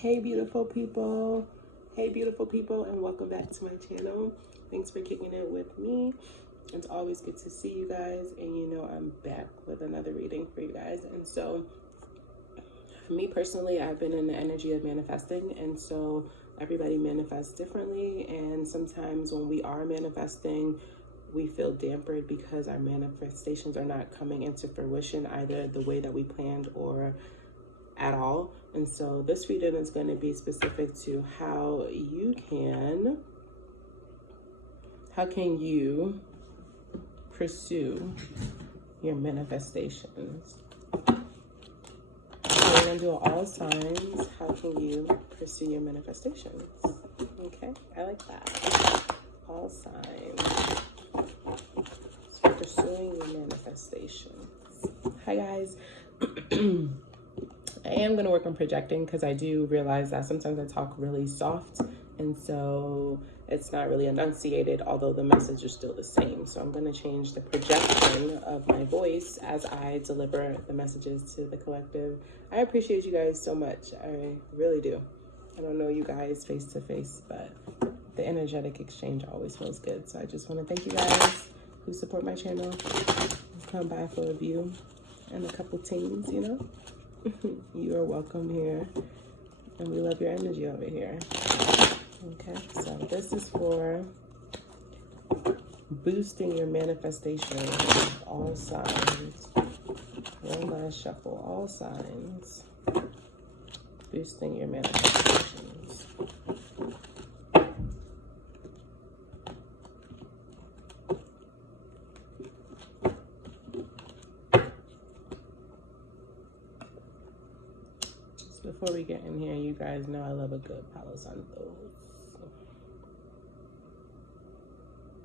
Hey beautiful people, and welcome back to my channel. Thanks for kicking it with me. It's always good to see you guys, and you know I'm back with another reading for you guys. And so for me personally, I've been in the energy of manifesting, and so everybody manifests differently, and sometimes when we are manifesting, we feel dampened because our manifestations are not coming into fruition either the way that we planned or at all. And so this reading is going to be specific to how can you pursue your manifestations. So we're going to do all signs. How can you pursue your manifestations? Okay, I like that. All signs. So pursuing your manifestations. Hi guys. I am going to work on projecting because I do realize that sometimes I talk really soft, and so it's not really enunciated, although the message is still the same. So I'm going to change the projection of my voice as I deliver the messages to the collective. I appreciate you guys so much. I really do. I don't know you guys face to face, but the energetic exchange always feels good. So I just want to thank you guys who support my channel. Come by for a view and a couple teams, you know. You are welcome here, and we love your energy over here. Okay, so this is for boosting your manifestation. All signs. One last shuffle. All signs. Boosting your manifestations. Before we get in here, you guys know I love a good Palo Santo.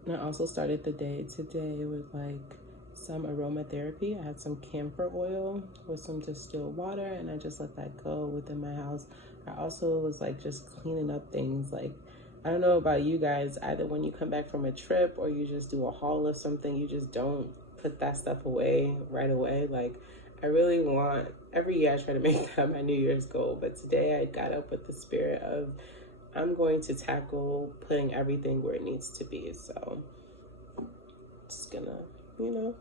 I also started the day today with like some aromatherapy. I had some camphor oil with some distilled water, and I just let that go within my house. I also was like just cleaning up things. Like, I don't know about you guys, either when you come back from a trip or you just do a haul of something, you just don't put that stuff away right away. Like, I really want, every year I try to make that my New Year's goal, but today I got up with the spirit of I'm going to tackle putting everything where it needs to be. So just gonna, you know,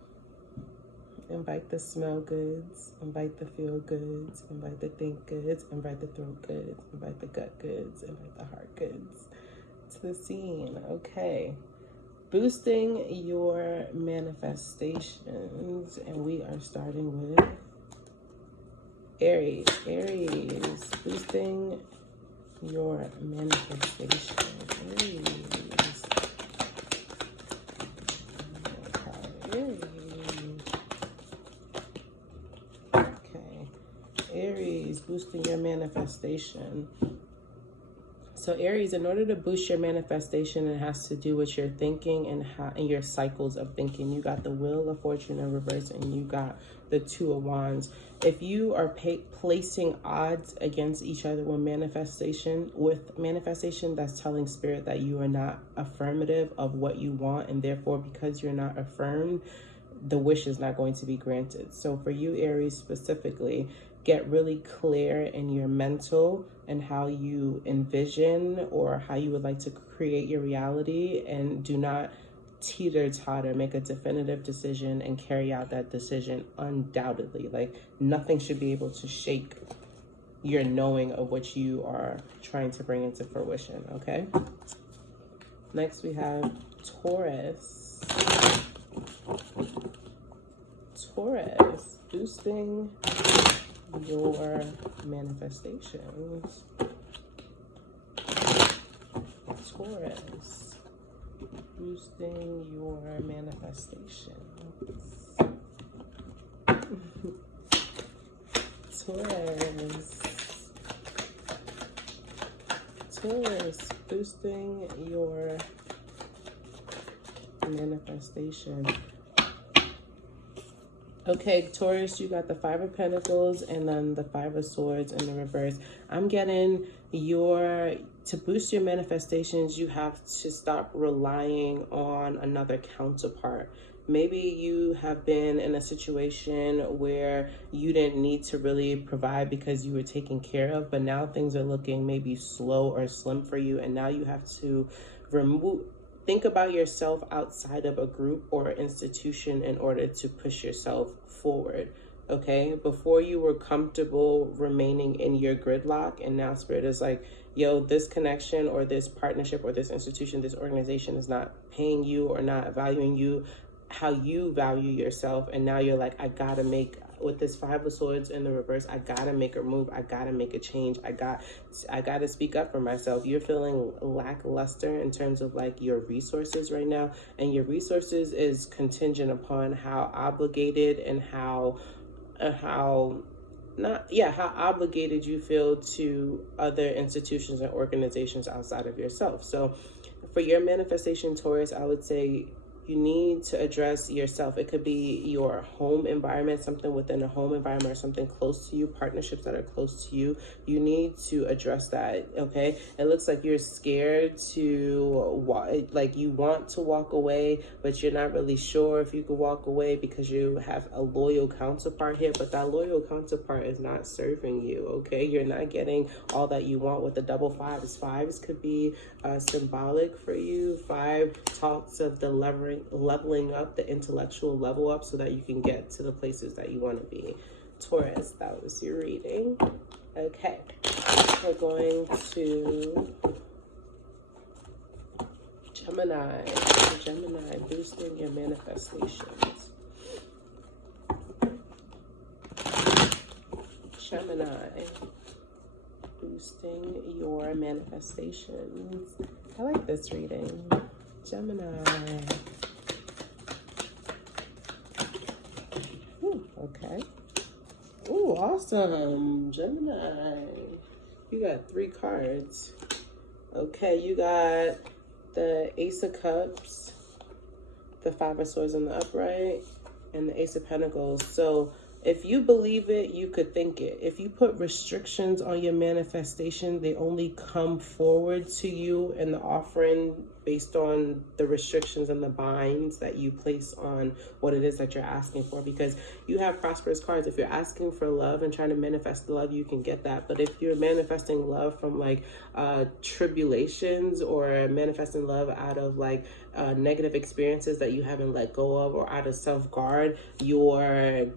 invite the smell goods, invite the feel goods, invite the think goods, invite the throat goods, invite the gut goods, invite the heart goods to the scene. Okay. Boosting your manifestations, and we are starting with Aries. Aries, boosting your manifestation. Aries. Okay. Aries. Okay. Aries, boosting your manifestation. So Aries, in order to boost your manifestation, it has to do with your thinking and your cycles of thinking. You got the Wheel of Fortune in reverse, and you got the Two of Wands. If you are placing odds against each other with manifestation, that's telling spirit that you are not affirmative of what you want, and therefore, because you're not affirmed, the wish is not going to be granted. So for you, Aries, specifically, get really clear in your mental and how you envision or how you would like to create your reality, and do not teeter-totter. Make a definitive decision and carry out that decision undoubtedly. Like, nothing should be able to shake your knowing of what you are trying to bring into fruition, okay? Next we have Taurus. Taurus, boosting your manifestations. Taurus, boosting your manifestations. Taurus, boosting your manifestation. Okay, Taurus, you got the Five of Pentacles and then the Five of Swords in the reverse. I'm getting to boost your manifestations, you have to stop relying on another counterpart. Maybe you have been in a situation where you didn't need to really provide because you were taken care of, but now things are looking maybe slow or slim for you, and now you have to think about yourself outside of a group or institution in order to push yourself forward. Okay, before you were comfortable remaining in your gridlock, and now Spirit is like, yo, this connection or this partnership or this institution, this organization is not paying you or not valuing you how you value yourself. And now you're like, I gotta make, with this Five of Swords in the reverse, I gotta make a move, I gotta make a change, I gotta speak up for myself. You're feeling lackluster in terms of like your resources right now, and your resources is contingent upon how obligated and how obligated you feel to other institutions and organizations outside of yourself. So for your manifestation, Taurus, I would say you need to address yourself. It could be your home environment, something within a home environment or something close to you, partnerships that are close to you. You need to address that, okay? It looks like you're scared to, like you want to walk away, but you're not really sure if you could walk away because you have a loyal counterpart here, but that loyal counterpart is not serving you, okay? You're not getting all that you want with the double fives. Fives could be symbolic for you. 5 talks of the leveling up, the intellectual level up, so that you can get to the places that you want to be. Taurus, that was your reading. Okay, we're going to Gemini. Gemini, boosting your manifestations. Gemini, boosting your manifestations. I like this reading. Gemini. Ooh, okay. Ooh, awesome. Gemini. You got 3 cards. Okay, you got the Ace of Cups, the Five of Swords in the upright, and the Ace of Pentacles. So if you believe it, you could think it. If you put restrictions on your manifestation, they only come forward to you in the offering based on the restrictions and the binds that you place on what it is that you're asking for, because you have prosperous cards. If you're asking for love and trying to manifest love, you can get that. But if you're manifesting love from like tribulations, or manifesting love out of like negative experiences that you haven't let go of, or out of self-guard, your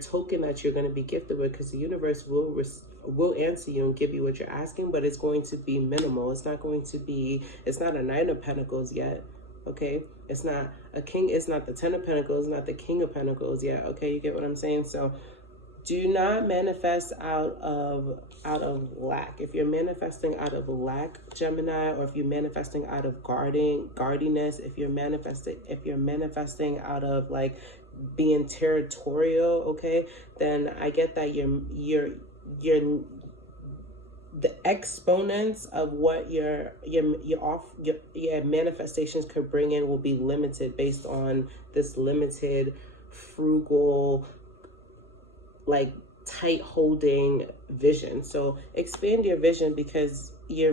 token that you're going to be gifted with, because the universe will answer you and give you what you're asking, but it's going to be minimal. It's not a Nine of Pentacles yet, okay? It's not a king, it's not the Ten of Pentacles, not the King of Pentacles yet, okay? You get what I'm saying? So do not manifest out of lack. If you're manifesting out of lack, Gemini, or if you're manifesting out of guardiness, if you're manifesting out of like being territorial, okay, then I get that the exponents of what your manifestations could bring in will be limited based on this limited, frugal, like tight holding vision. So expand your vision, because your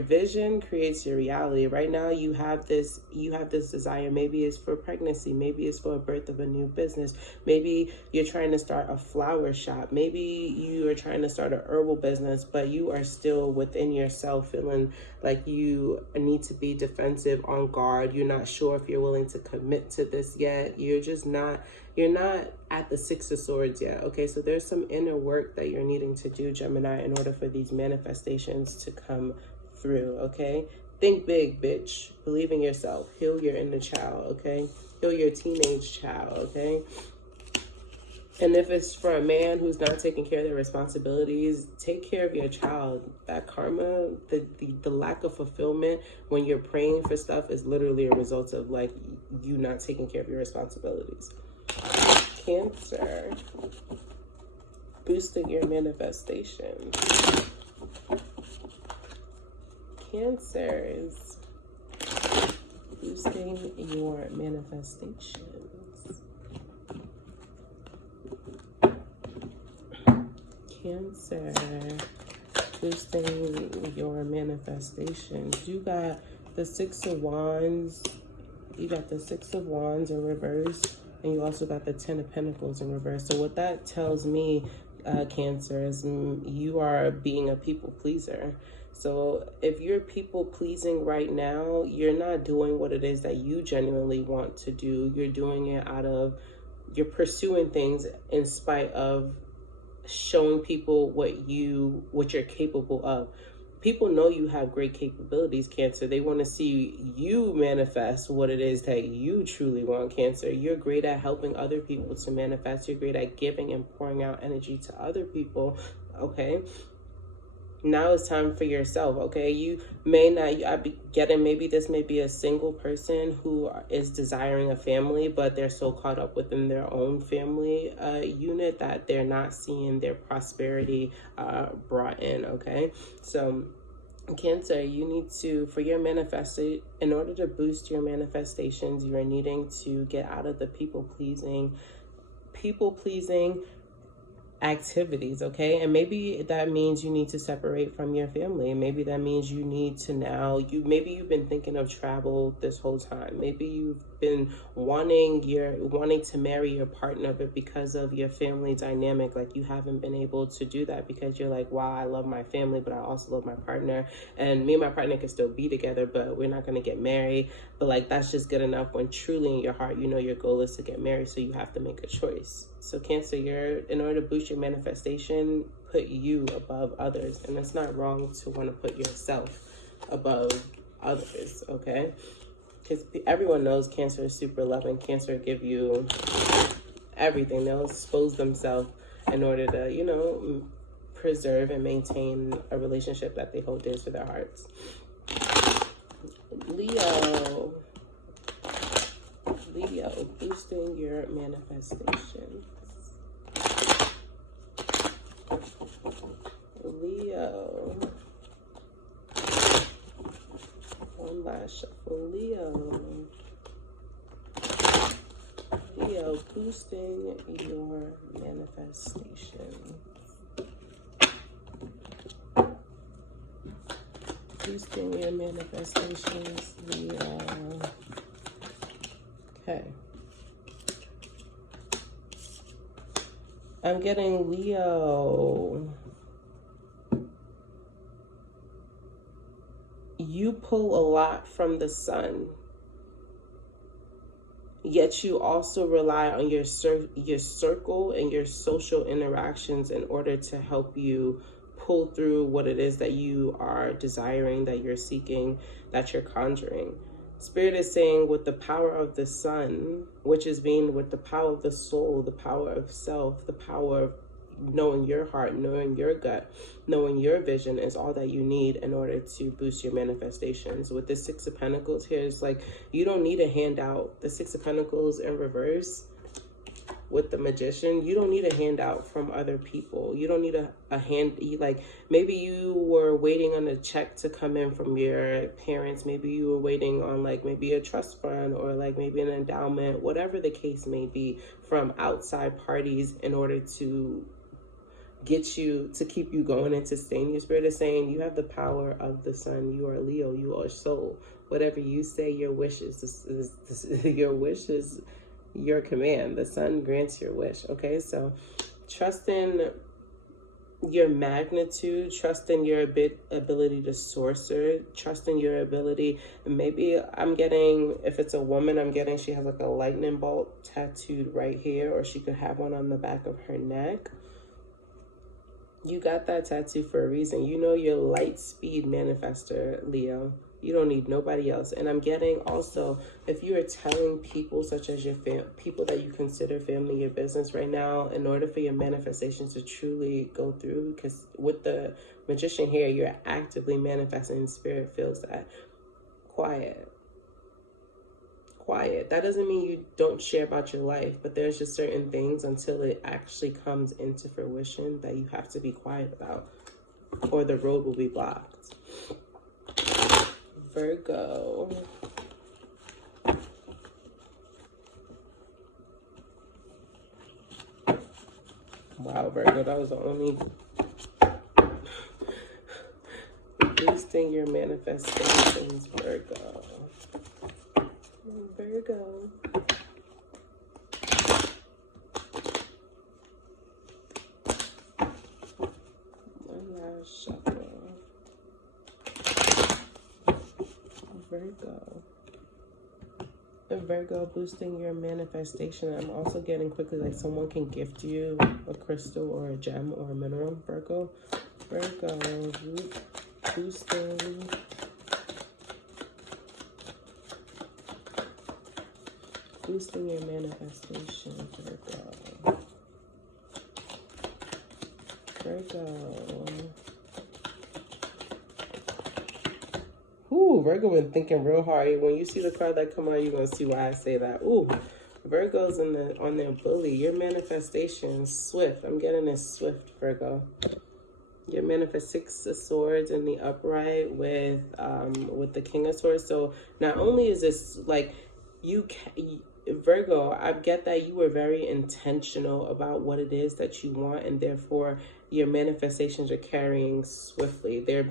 vision creates your reality. Right now you have this desire. Maybe it's for pregnancy, maybe it's for a birth of a new business, maybe you're trying to start a flower shop, maybe you are trying to start an herbal business, but you are still within yourself feeling like you need to be defensive, on guard. You're not sure if you're willing to commit to this yet. You're not at the Six of Swords yet, okay? So there's some inner work that you're needing to do, Gemini, in order for these manifestations to come through, okay? Think big, bitch. Believe in yourself. Heal your inner child, okay? Heal your teenage child, okay? And if it's for a man who's not taking care of their responsibilities, take care of your child. That karma, the lack of fulfillment when you're praying for stuff is literally a result of like you not taking care of your responsibilities. Cancer, boosting your manifestation. Cancer is boosting your manifestations. Cancer, boosting your manifestations. You got the Six of Wands, You got the Six of Wands in reverse, and you also got the Ten of Pentacles in reverse. So what that tells me, Cancer, is you are being a people pleaser. So if you're people pleasing right now, you're not doing what it is that you genuinely want to do. You're doing it out of, you're pursuing things in spite of showing people what you're capable of. People know you have great capabilities, Cancer. They want to see you manifest what it is that you truly want, Cancer. You're great at helping other people to manifest. You're great at giving and pouring out energy to other people, okay? Now it's time for yourself, okay? You may not, I'd be getting, maybe this may be a single person who is desiring a family, but they're so caught up within their own family unit that they're not seeing their prosperity brought in, okay? So Cancer, you need to, for your manifestation, in order to boost your manifestations, you are needing to get out of the people-pleasing activities, okay? And maybe that means you need to separate from your family. Maybe that means you need to now, maybe you've been thinking of travel this whole time. Maybe you've been wanting to marry your partner, but because of your family dynamic, like you haven't been able to do that because you're like, wow, I love my family, but I also love my partner, and me and my partner can still be together, but we're not going to get married. But like, that's just good enough when truly in your heart, you know your goal is to get married, so you have to make a choice. So Cancer, in order to boost your manifestation, put you above others. And it's not wrong to want to put yourself above others, okay? Because everyone knows Cancer is super loving. Cancer give you everything. They'll expose themselves in order to, you know, preserve and maintain a relationship that they hold dear to their hearts. Leo, boosting your manifestation. Leo. One last shuffle. Leo, boosting your manifestation. Boosting your manifestations, Leo. Okay. I'm getting Leo. You pull a lot from the sun, yet you also rely on your circle and your social interactions in order to help you pull through what it is that you are desiring, that you're seeking, that you're conjuring. Spirit is saying with the power of the sun, which is being with the power of the soul, the power of self, the power of knowing your heart, knowing your gut, knowing your vision is all that you need in order to boost your manifestations. With the Six of Pentacles here, it's like you don't need a handout. The Six of Pentacles in reverse with the Magician, you don't need a handout from other people. You don't need a hand, like maybe you were waiting on a check to come in from your parents. Maybe you were waiting on like maybe a trust fund or like maybe an endowment, whatever the case may be, from outside parties in order to get you, to keep you going and to sustain you. Spirit is saying you have the power of the sun. You are Leo, you are soul. Whatever you say, your wishes, your wish is your command. The sun grants your wish, okay? So trust in your magnitude, trust in your ability to sorcerer, trust in your ability. And maybe I'm getting, if it's a woman, I'm getting she has like a lightning bolt tattooed right here, or she could have one on the back of her neck. You got that tattoo for a reason. You know you're light speed manifester, Leo. You don't need nobody else. And I'm getting also, if you are telling people such as your people that you consider family, your business right now, in order for your manifestations to truly go through, because with the Magician here, you're actively manifesting. Spirit feels that. Quiet. That doesn't mean you don't share about your life, but there's just certain things until it actually comes into fruition that you have to be quiet about, or the road will be blocked. Virgo. Wow, Virgo, that was the only boosting your manifestations, Virgo. Virgo. One last shuffle. Virgo. Virgo, boosting your manifestation. I'm also getting quickly like someone can gift you a crystal or a gem or a mineral. Virgo. Virgo, boosting your manifestation. Virgo. Ooh, Virgo been thinking real hard. When you see the card that come out, you're gonna see why I say that. Ooh, Virgo's on their bully. Your manifestation swift. I'm getting this swift, Virgo. Your manifest 6 of Swords in the upright with the King of Swords. So not only is this like Virgo, I get that you were very intentional about what it is that you want, and therefore your manifestations are carrying swiftly. They're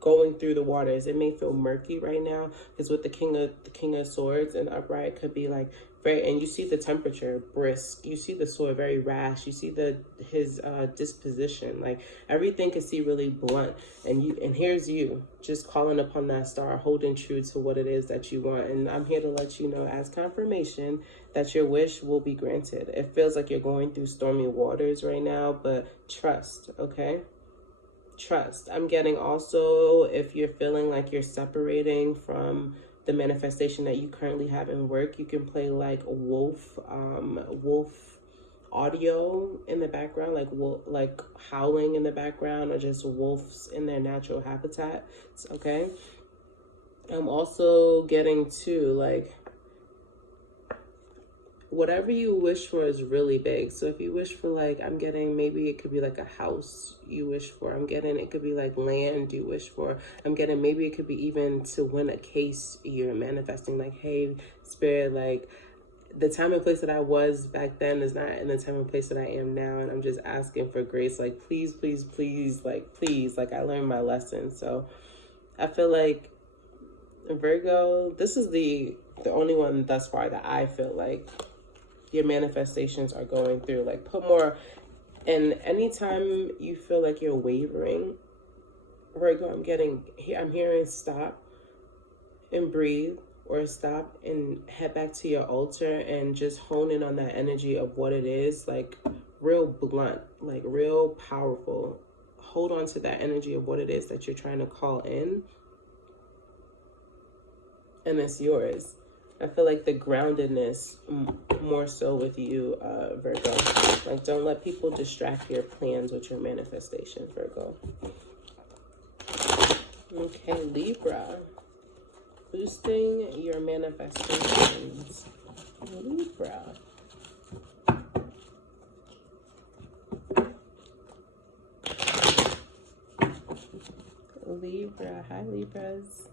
going through the waters. It may feel murky right now because with the King of Swords and upright could be like very, and you see the temperature brisk. You see the sword very rash. You see his disposition. Like everything could see really blunt. And here's you just calling upon that star, holding true to what it is that you want. And I'm here to let you know as confirmation that your wish will be granted. It feels like you're going through stormy waters right now, but trust, okay? Trust. I'm getting also if you're feeling like you're separating from the manifestation that you currently have in work, you can play like wolf audio in the background, like howling in the background, or just wolves in their natural habitat. Okay. I'm also getting to like whatever you wish for is really big. So if you wish for like, I'm getting, maybe it could be like a house you wish for. I'm getting, it could be like land you wish for. I'm getting, maybe it could be even to win a case you're manifesting. Like, hey, Spirit, like the time and place that I was back then is not in the time and place that I am now. And I'm just asking for grace. Like, please, please, please, like, please, like I learned my lesson. So I feel like Virgo, this is the only one thus far that I feel like your manifestations are going through. Like put more, and anytime you feel like you're wavering, Virgo, I'm hearing stop and breathe, or stop and head back to your altar and just hone in on that energy of what it is, like real blunt, like real powerful. Hold on to that energy of what it is that you're trying to call in, and it's yours. I feel like the groundedness more so with you, Virgo. Like, don't let people distract your plans with your manifestation, Virgo. Okay, Libra. Boosting your manifestations. Libra. Libra. Hi, Libras.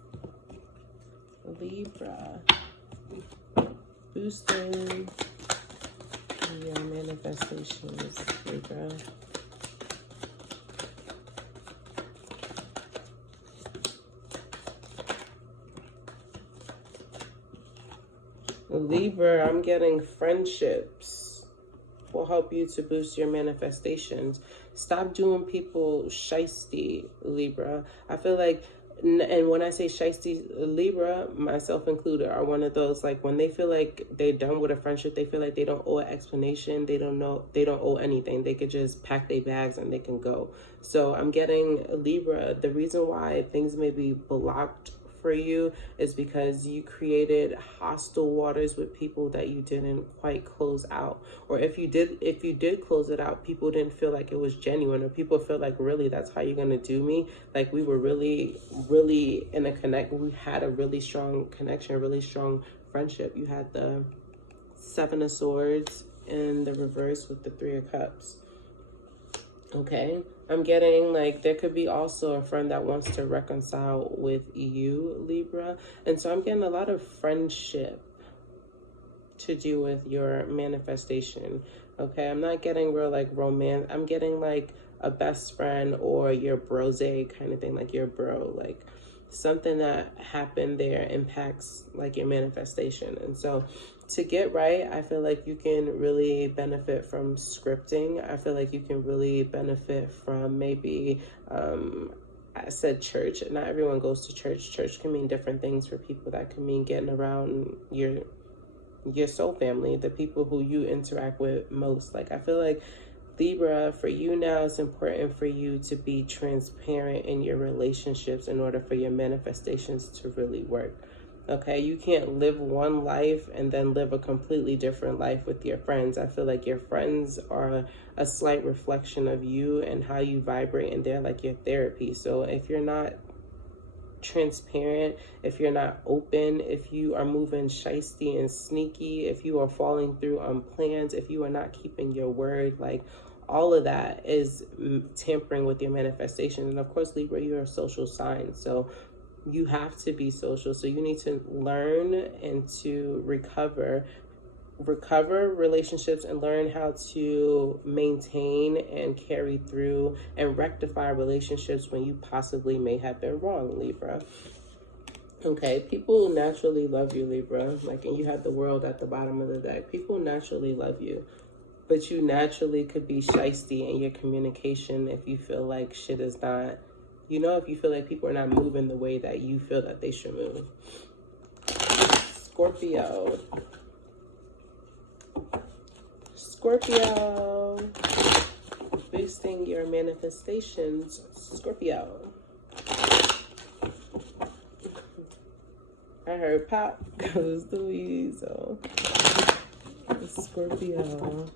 Libra. Boosting your manifestations, Libra. Libra, I'm getting friendships will help you to boost your manifestations. Stop doing people shiesty, Libra. I feel like, and when I say shiesty, Libra, myself included, are one of those, like when they feel like they're done with a friendship, they feel like they don't owe an explanation, they don't owe anything, they could just pack their bags and they can go. So I'm getting Libra, the reason why things may be blocked for you is because you created hostile waters with people that you didn't quite close out. Or if you did close it out, people didn't feel like it was genuine, or people felt like, really, that's how you're gonna do me? Like we were really in a connect, we had a really strong connection, a really strong friendship. You had the 7 of Swords in the reverse with the 3 of Cups. Okay, I'm getting like there could be also a friend that wants to reconcile with you, Libra. And so I'm getting a lot of friendship to do with your manifestation. Okay, I'm not getting real like romance. I'm getting like a best friend or your brose kind of thing, like your bro. Like something that happened there impacts like your manifestation. And so to get right, I feel like you can really benefit from scripting. I feel like you can really benefit from maybe, I said church. Not everyone goes to church. Church can mean different things for people. That can mean getting around your soul family, the people who you interact with most. Like, I feel like Libra, for you now, it's important for you to be transparent in your relationships in order for your manifestations to really work. Okay, you can't live one life and then live a completely different life with your friends. I feel like your friends are a slight reflection of you and how you vibrate, and they're like your therapy. So if you're not transparent, if you're not open, if you are moving shisty and sneaky, if you are falling through on plans, if you are not keeping your word, like all of that is tampering with your manifestation. And of course, Libra, you're a social sign, so you have to be social. So you need to learn and to recover relationships and learn how to maintain and carry through and rectify relationships when you possibly may have been wrong, Libra. Okay, people naturally love you, Libra. Like, and you have the world at the bottom of the deck. People naturally love you, but you naturally could be shisty in your communication if you feel like shit is not, if you feel like people are not moving the way that you feel that they should move. Scorpio, boosting your manifestations, Scorpio. I heard pop goes the weasel. Scorpio,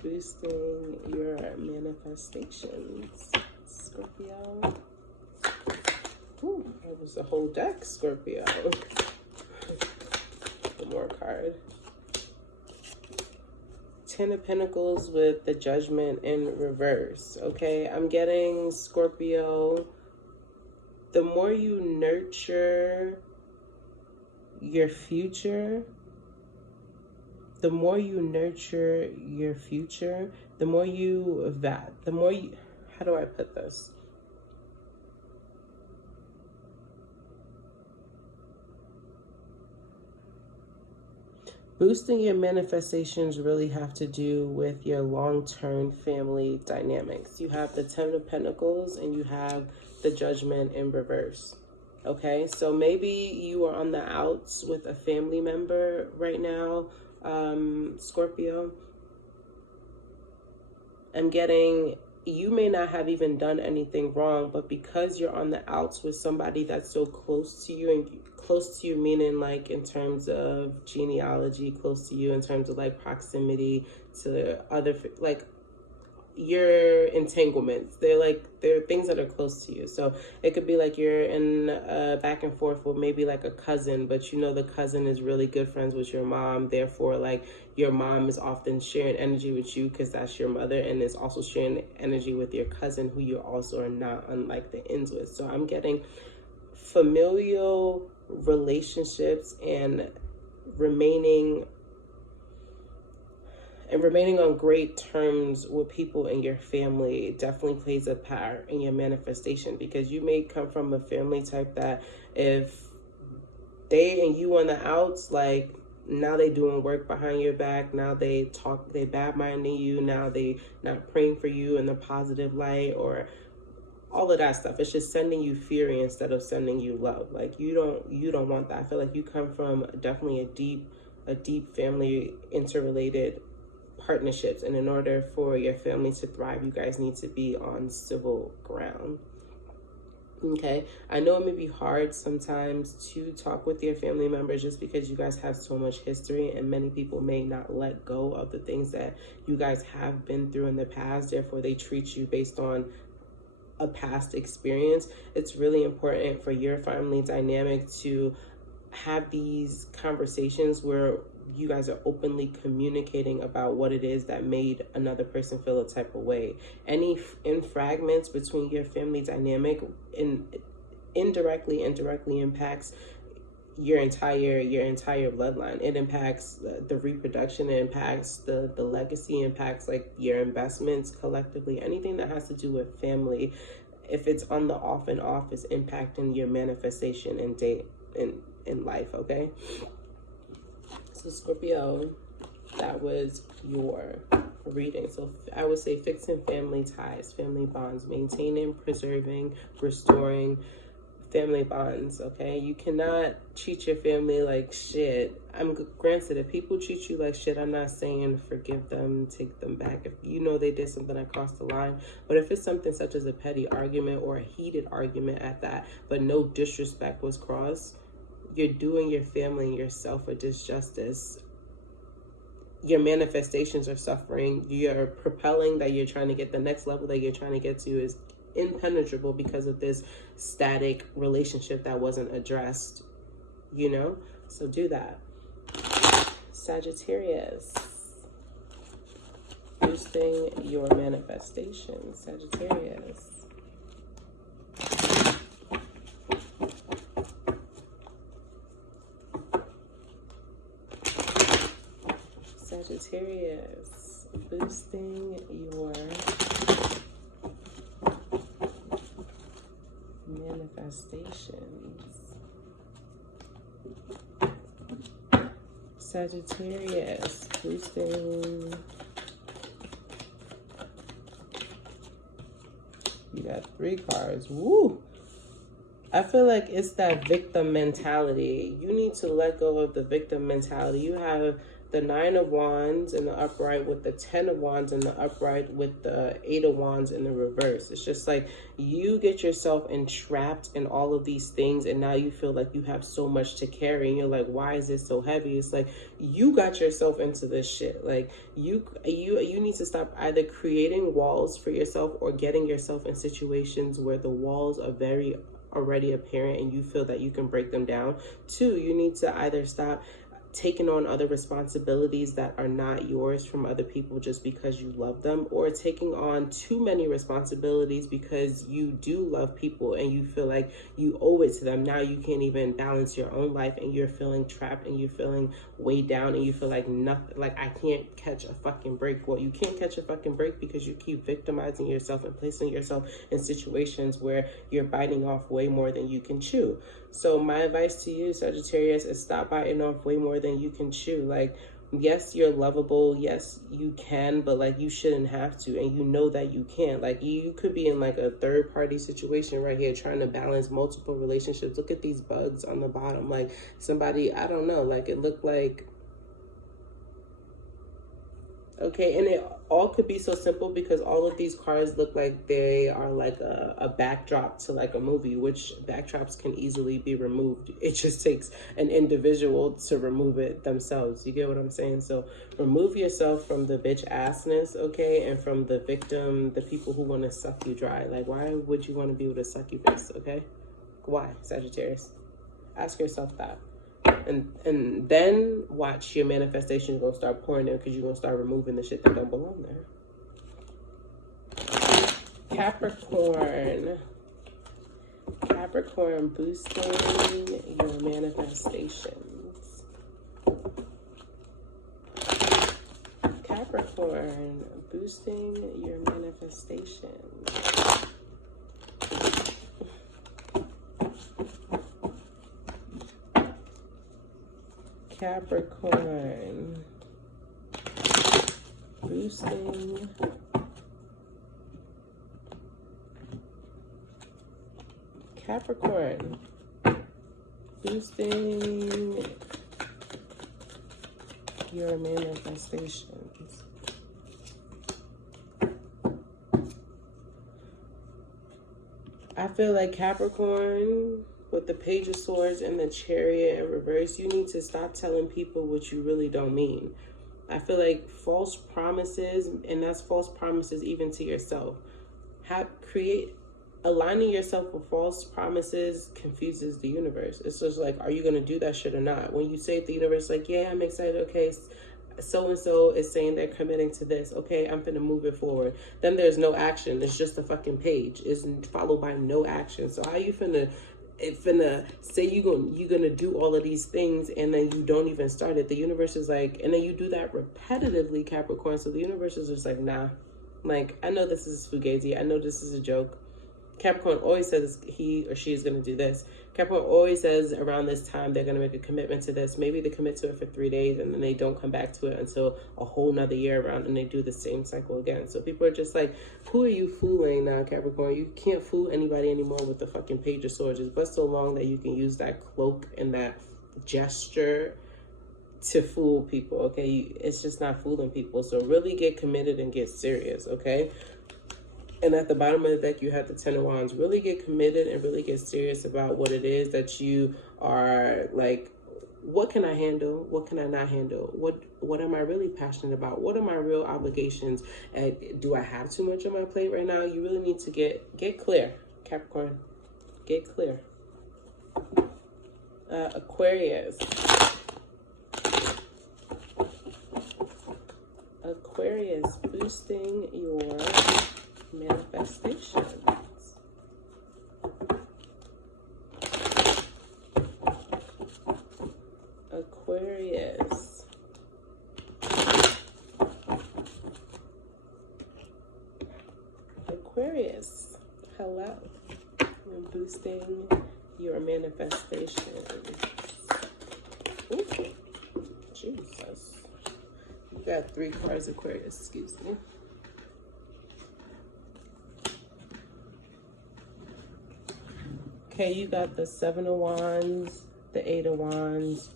boosting your manifestations, Scorpio. Ooh, that was a whole deck, Scorpio. One more card. 10 of Pentacles with the Judgment in reverse. Okay, I'm getting, Scorpio, the more you nurture your future, the more you, how do I put this? Boosting your manifestations really have to do with your long-term family dynamics. You have the 10 of Pentacles and you have the Judgment in reverse. Okay, so maybe you are on the outs with a family member right now, Scorpio. I'm getting, you may not have even done anything wrong, but because you're on the outs with somebody that's so close to you, and close to you meaning like in terms of genealogy, close to you in terms of like proximity to other, like your entanglements, they're things that are close to you. So it could be like you're in back and forth with maybe like a cousin, but the cousin is really good friends with your mom, therefore like your mom is often sharing energy with you because that's your mother, and is also sharing energy with your cousin who you also are not unlike the ends with. So I'm getting familial relationships and remaining on great terms with people in your family definitely plays a part in your manifestation, because you may come from a family type that if they and you on the outs, like now they doing work behind your back, now they bad minding you, now they not praying for you in the positive light, or all of that stuff. It's just sending you fury instead of sending you love. Like you don't want that. I feel like you come from definitely a deep family interrelated partnerships, and in order for your family to thrive, you guys need to be on civil ground. Okay, I know it may be hard sometimes to talk with your family members just because you guys have so much history, and many people may not let go of the things that you guys have been through in the past. Therefore, they treat you based on a past experience. It's really important for your family dynamic to have these conversations where you guys are openly communicating about what it is that made another person feel a type of way. Any fragments between your family dynamic indirectly impacts your entire bloodline. It impacts the reproduction, it impacts the legacy, impacts like your investments collectively. Anything that has to do with family if it's on the off and off, it's impacting your manifestation in life, okay? So Scorpio, that was your reading. So I would say fixing family ties, family bonds, maintaining, preserving, restoring family bonds, okay? You cannot treat your family like shit. I'm granted, if people treat you like shit, I'm not saying forgive them, take them back. If you know they did something that crossed the line, but if it's something such as a petty argument or a heated argument at that, but no disrespect was crossed, you're doing your family and yourself a disjustice. Your manifestations are suffering. You're propelling that you're trying to get, the next level that you're trying to get to is impenetrable because of this static relationship that wasn't addressed, you know? So do that. Sagittarius, boosting your manifestation. Sagittarius. Sagittarius, boosting your manifestations. Sagittarius, boosting. You got 3 cards. Woo! I feel like it's that victim mentality. You need to let go of the victim mentality. You have the 9 of Wands in the upright with the 10 of Wands in the upright with the 8 of Wands in the reverse. It's just like you get yourself entrapped in all of these things, and now you feel like you have so much to carry, and you're like, why is it so heavy? It's like you got yourself into this shit. Like you need to stop either creating walls for yourself or getting yourself in situations where the walls are very already apparent and you feel that you can break them down. 2, you need to either stop taking on other responsibilities that are not yours from other people just because you love them, or taking on too many responsibilities because you do love people and you feel like you owe it to them. Now you can't even balance your own life and you're feeling trapped and you're feeling weighed down and you feel like nothing, like I can't catch a fucking break. Well, you can't catch a fucking break because you keep victimizing yourself and placing yourself in situations where you're biting off way more than you can chew. So my advice to you, Sagittarius, is stop biting off way more than you can chew. Like, yes, you're lovable. Yes, you can, but like you shouldn't have to. And you know that you can't. Like you could be in like a third party situation right here trying to balance multiple relationships. Look at these bugs on the bottom. Like somebody, I don't know, like it looked like, okay, and it all could be so simple because all of these cards look like they are like a backdrop to like a movie, which backdrops can easily be removed. It just takes an individual to remove it themselves. You get what I'm saying? So remove yourself from the bitch assness, okay, and from the victim, the people who want to suck you dry. Like, why would you want to be able to suck you face, okay? Why, Sagittarius? Ask yourself that. And then watch your manifestation gonna start pouring in because you're gonna start removing the shit that don't belong there. Capricorn. Capricorn, boosting your manifestations. Capricorn, boosting your manifestations. Capricorn, boosting Capricorn, boosting your manifestations. I feel like Capricorn, with the Page of Swords and the Chariot in reverse, you need to stop telling people what you really don't mean. I feel like false promises, and that's false promises even to yourself. Aligning yourself with false promises confuses the universe. It's just like, are you going to do that shit or not? When you say to the universe, like, yeah, I'm excited, okay, so-and-so is saying they're committing to this, okay, I'm finna move it forward. Then there's no action. It's just a fucking page. It's followed by no action. So how you finna say you're gonna do all of these things and then you don't even start it? The universe is like, and then you do that repetitively, Capricorn. So the universe is just like, nah, like, I know this is fugazi, I know this is a joke, Capricorn always says he or she is going to do this. Capricorn always says around this time they're going to make a commitment to this. Maybe they commit to it for 3 days and then they don't come back to it until a whole nother year around, and they do the same cycle again. So people are just like, who are you fooling now, Capricorn? You can't fool anybody anymore with the fucking Page of Swords. It's but so long that you can use that cloak and that gesture to fool people, okay? It's just not fooling people. So really get committed and get serious, okay? And at the bottom of the deck, you have the Ten of Wands. Really get committed and really get serious about what it is that you are like. What can I handle? What can I not handle? What am I really passionate about? What are my real obligations? And do I have too much on my plate right now? You really need to get clear, Capricorn. Get clear. Aquarius. Aquarius, boosting your manifestations. Aquarius. Aquarius, hello. I'm boosting your manifestations. Ooh, Jesus. You got 3 cards, Aquarius, excuse me. Okay, you got the 7 of Wands, the 8 of Wands,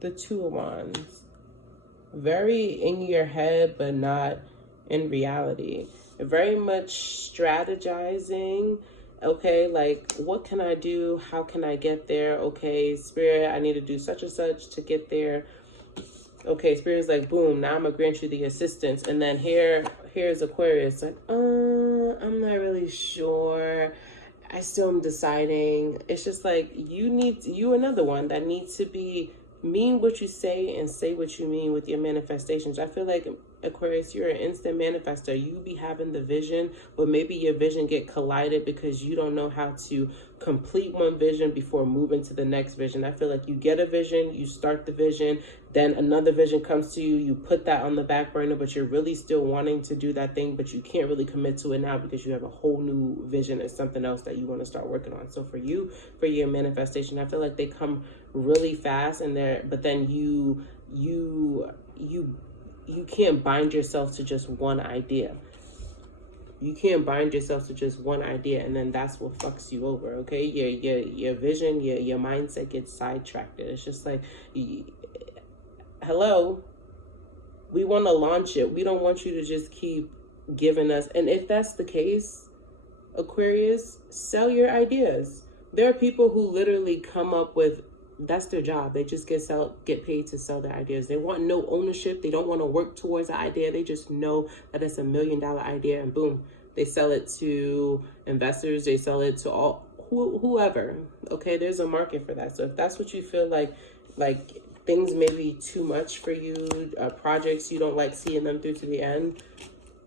the 2 of Wands. Very in your head, but not in reality. Very much strategizing. Okay, like, what can I do? How can I get there? Okay, Spirit, I need to do such and such to get there. Okay, Spirit's like, boom, now I'm gonna grant you the assistance. And then here's Aquarius, like, I'm not really sure. I still am deciding. It's just like, you another one that needs to mean what you say and say what you mean with your manifestations. I feel like, Aquarius, you're an instant manifester. You be having the vision, but maybe your vision get collided because you don't know how to complete one vision before moving to the next vision. I feel like you get a vision, you start the vision, then another vision comes to you, you put that on the back burner, but you're really still wanting to do that thing, but you can't really commit to it now because you have a whole new vision and something else that you want to start working on. So for you, for your manifestation, I feel like they come really fast and but then you can't bind yourself to just one idea. You can't bind yourself to just one idea, and then that's what fucks you over, okay? Your vision, your mindset gets sidetracked. It's just like, hello, we want to launch it. We don't want you to just keep giving us. And if that's the case, Aquarius, sell your ideas. There are people who literally come up with, that's their job. They just get paid to sell their ideas. They want no ownership. They don't want to work towards the idea. They just know that it's $1 million idea, and boom, they sell it to investors. They sell it to whoever. Okay, there's a market for that. So if that's what you feel like things may be too much for you, projects you don't like seeing them through to the end,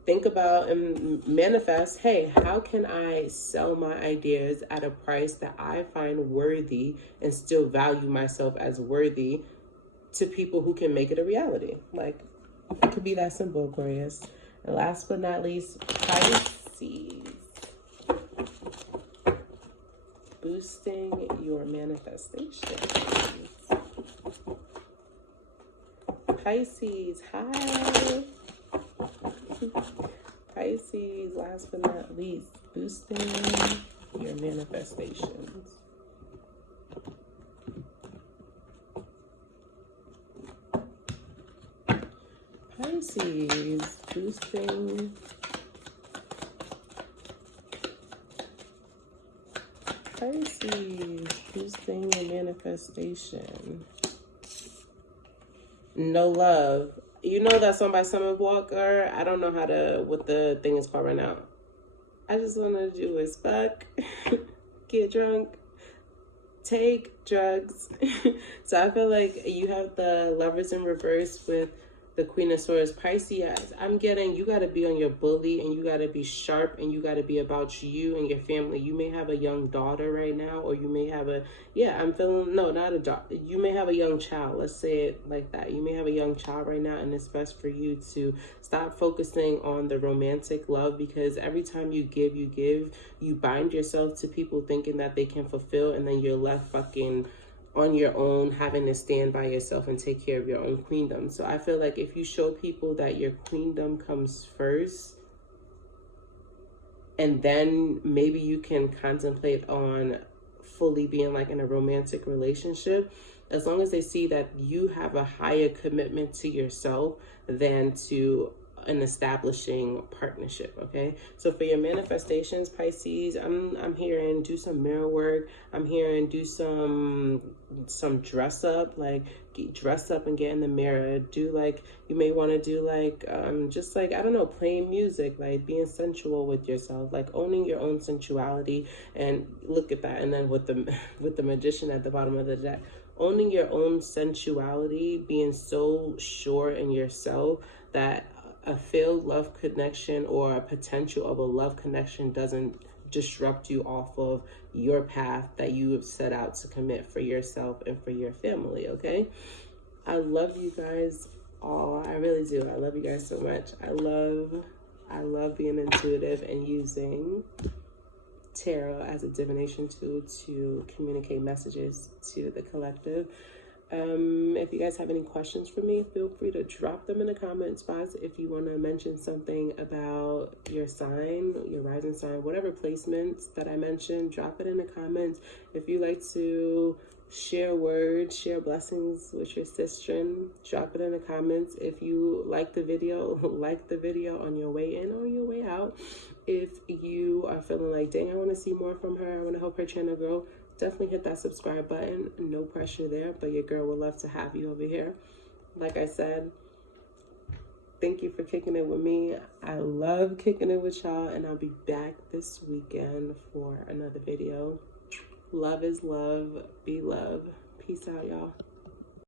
think about and manifest, hey, how can I sell my ideas at a price that I find worthy and still value myself as worthy to people who can make it a reality? Like, it could be that simple, Aquarius. And last but not least, Pisces. Boosting your manifestation. Pisces, hi. Pisces, last but not least, boosting your manifestations. Pisces, boosting your manifestation. No love. You know that song by Summer Walker? I don't know what the thing is called right now. I just want to do is fuck, get drunk, take drugs. So I feel like you have the Lovers in reverse with the Queen of Swords, Pisces, I'm getting you got to be on your bully, and you got to be sharp, and you got to be about you and your family. You may have a young daughter right now, or you may have a, yeah, I'm feeling, no, not a daughter. You may have a young child. Let's say it like that. You may have a young child right now, and it's best for you to stop focusing on the romantic love, because every time you give, you bind yourself to people thinking that they can fulfill, and then you're left fucking on your own, having to stand by yourself and take care of your own queendom. So I feel like if you show people that your queendom comes first, and then maybe you can contemplate on fully being like in a romantic relationship, as long as they see that you have a higher commitment to yourself than to an establishing partnership. Okay, so for your manifestations, Pisces, I'm hearing do some mirror work. I'm hearing do some dress up, like dress up and get in the mirror. Do like, you may want to do like just like, I don't know, playing music, like being sensual with yourself, like owning your own sensuality. And look at that. And then with the Magician at the bottom of the deck, owning your own sensuality, being so sure in yourself that a failed love connection or a potential of a love connection doesn't disrupt you off of your path that you have set out to commit for yourself and for your family. Okay, I love you guys all. I really do. I love you guys so much. I love being intuitive and using tarot as a divination tool to communicate messages to the collective. If you guys have any questions for me, feel free to drop them in the comment spots. If you want to mention something about your sign, your rising sign, whatever placements that I mentioned, drop it in the comments. If you like to share words, share blessings with your sister, drop it in the comments. If you like the video, like the video on your way in or your way out. If you are feeling like, dang, I want to see more from her, I want to help her channel grow, definitely hit that subscribe button. No pressure there, but your girl would love to have you over here. Like I said, thank you for kicking it with me. I love kicking it with y'all, and I'll be back this weekend for another video. Love is love. Be love. Peace out, y'all.